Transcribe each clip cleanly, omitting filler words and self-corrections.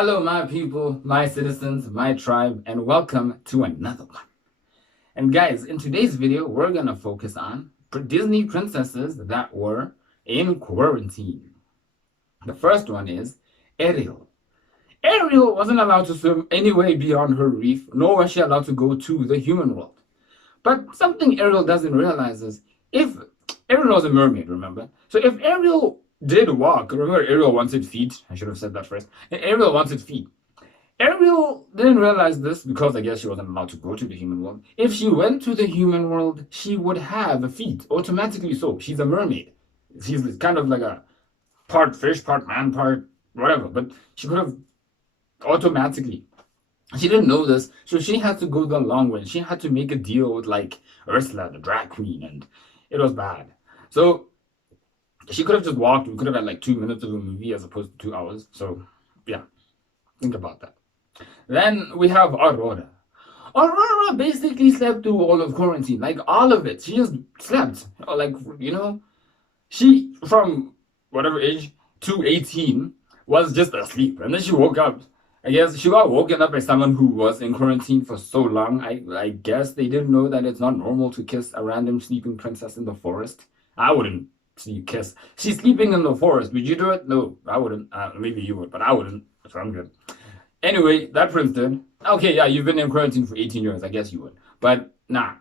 Hello, my people, my citizens, my tribe, and welcome to another one. And guys, in today's video, we're gonna focus on Disney princesses that were in quarantine. The first one is Ariel. Ariel wasn't allowed to swim any way beyond her reef, nor was she allowed to go to the human world. But something Ariel doesn't realize is if Ariel was a mermaid, remember? So if Ariel did walk, remember Ariel wanted feet? I should have said that first. Ariel wanted feet. Ariel didn't realize this because I guess she wasn't allowed to go to the human world. If she went to the human world, she would have feet automatically. So she's a mermaid. She's kind of like a part fish, part man, part whatever. But she could have automatically. She didn't know this, so she had to go the long way. She had to make a deal with like Ursula, the drag queen, and it was bad. So she could have just walked. We could have had like 2 minutes of a movie as opposed to 2 hours. So yeah, think about that. Then we have Aurora. Aurora basically slept through all of quarantine, like all of it. She just slept, like she from whatever age to 18 was just asleep, and then she woke up. I guess she got woken up by someone who was in quarantine for so long. I guess they didn't know that it's not normal to kiss a random sleeping princess in the forest. I wouldn't see kiss. She's sleeping in the forest. Would you do it? No, I wouldn't. Maybe you would, but I wouldn't. So I'm good. Anyway, that prince did. Okay, yeah, you've been in quarantine for 18 years. I guess you would. But nah.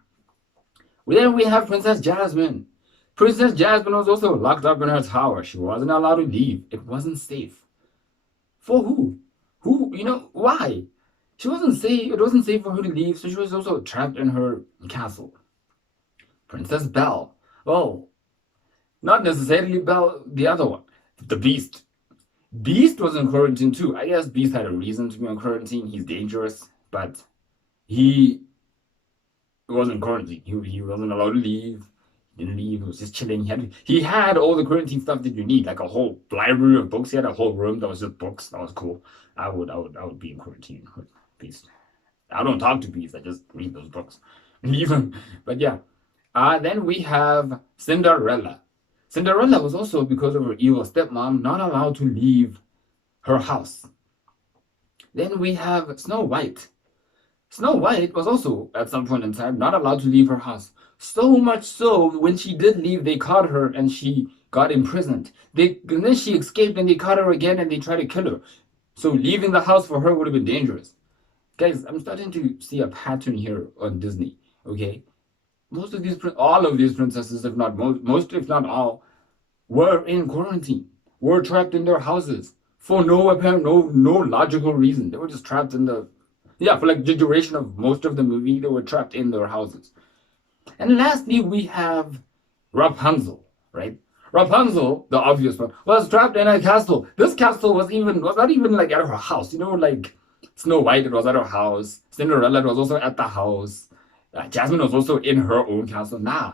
Then we have Princess Jasmine. Princess Jasmine was also locked up in her tower. She wasn't allowed to leave. It wasn't safe. For who? Who? Why? She wasn't safe. It wasn't safe for her to leave, so she was also trapped in her castle. Princess Belle. Well, not necessarily Belle, the other one. The Beast. Beast was in quarantine too. I guess Beast had a reason to be in quarantine. He's dangerous, but he was in quarantine. He wasn't allowed to leave. He didn't leave. He was just chilling. He had all the quarantine stuff that you need, like a whole library of books. He had a whole room that was just books. That was cool. I would be in quarantine with Beast. I don't talk to Beast. I just read those books. Leave him. But yeah. Then we have Cinderella. Cinderella was also, because of her evil stepmom, not allowed to leave her house. Then we have Snow White. Snow White was also, at some point in time, not allowed to leave her house. So much so, when she did leave, they caught her and she got imprisoned. And then she escaped and they caught her again and they tried to kill her. So leaving the house for her would have been dangerous. Guys, I'm starting to see a pattern here on Disney, okay? All of these princesses, if not most, if not all, were in quarantine, were trapped in their houses for no apparent, no logical reason. They were just trapped for like the duration of most of the movie, they were trapped in their houses. And lastly, we have Rapunzel, right? Rapunzel, the obvious one, was trapped in a castle. This castle was not even like at her house. Like Snow White, it was at her house. Cinderella, it was also at the house. Jasmine was also in her own castle. Nah,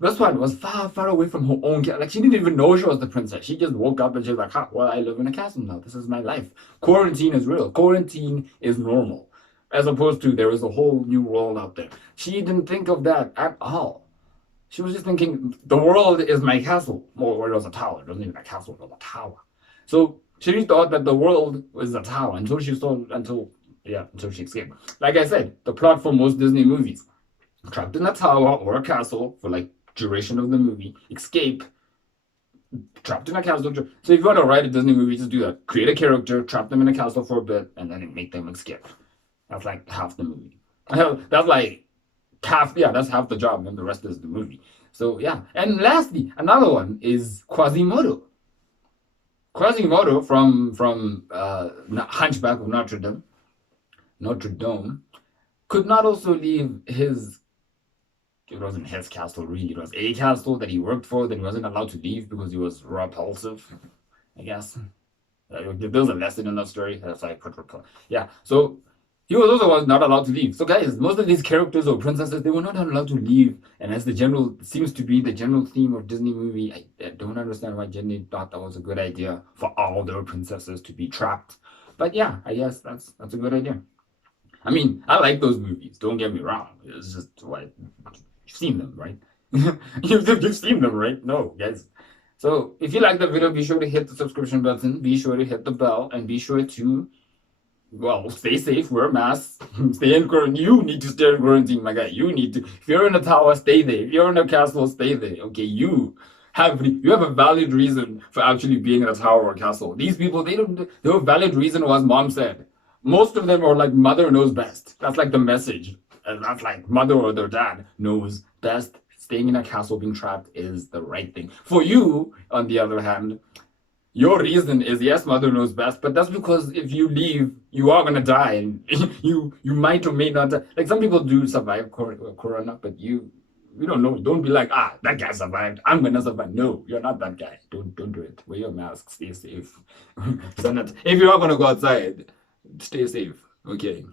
this one was far, far away from her own castle. Like, she didn't even know she was the princess. She just woke up and she's like, well, I live in a castle now. This is my life. Quarantine is real. Quarantine is normal. As opposed to there is a whole new world out there. She didn't think of that at all. She was just thinking, the world is my castle. Or it was a tower. It wasn't even a castle, it was a tower. So she thought that the world was a tower until she escaped. Like I said, the plot for most Disney movies. Trapped in a tower or a castle for like duration of the movie, escape, trapped in a castle. So if you want to write a Disney movie, just do that. Create a character, trap them in a castle for a bit, and then make them escape. That's like half the movie. That's like half, yeah, that's half the job, and the rest is the movie. So yeah. And lastly, another one is Quasimodo. Quasimodo from Hunchback of Notre Dame, could not also leave his. It wasn't his castle, really. It was a castle that he worked for that he wasn't allowed to leave because he was repulsive, I guess. There's a lesson in that story. That's why I put repulsive. Yeah, so he was not allowed to leave. So guys, most of these characters or princesses, they were not allowed to leave. And as seems to be the general theme of Disney movie, I don't understand why Disney thought that was a good idea for all their princesses to be trapped. But yeah, I guess that's a good idea. I mean, I like those movies. Don't get me wrong. It's just what you've seen them, right? You've seen them, right? No, guys. So if you like the video, be sure to hit the subscription button, be sure to hit the bell, and be sure to well, stay safe, wear masks, stay in quarantine. You need to stay in quarantine, my guy. You need to. If you're in a tower, stay there. If you're in a castle, stay there. Okay, you have a valid reason for actually being in a tower or castle. These people, they don't. Their valid reason was mom said. Most of them are like mother knows best. That's like the message. And that's like mother or their dad knows best. Staying in a castle, being trapped is the right thing. For you, on the other hand, your reason is yes, mother knows best, but that's because if you leave, you are gonna die, and you might or may not die. Like some people do survive corona, but you don't know. Don't be like, that guy survived. I'm gonna survive. No, you're not that guy. Don't do it. Wear your mask. Stay safe. So not, if you are gonna go outside, stay safe. Okay.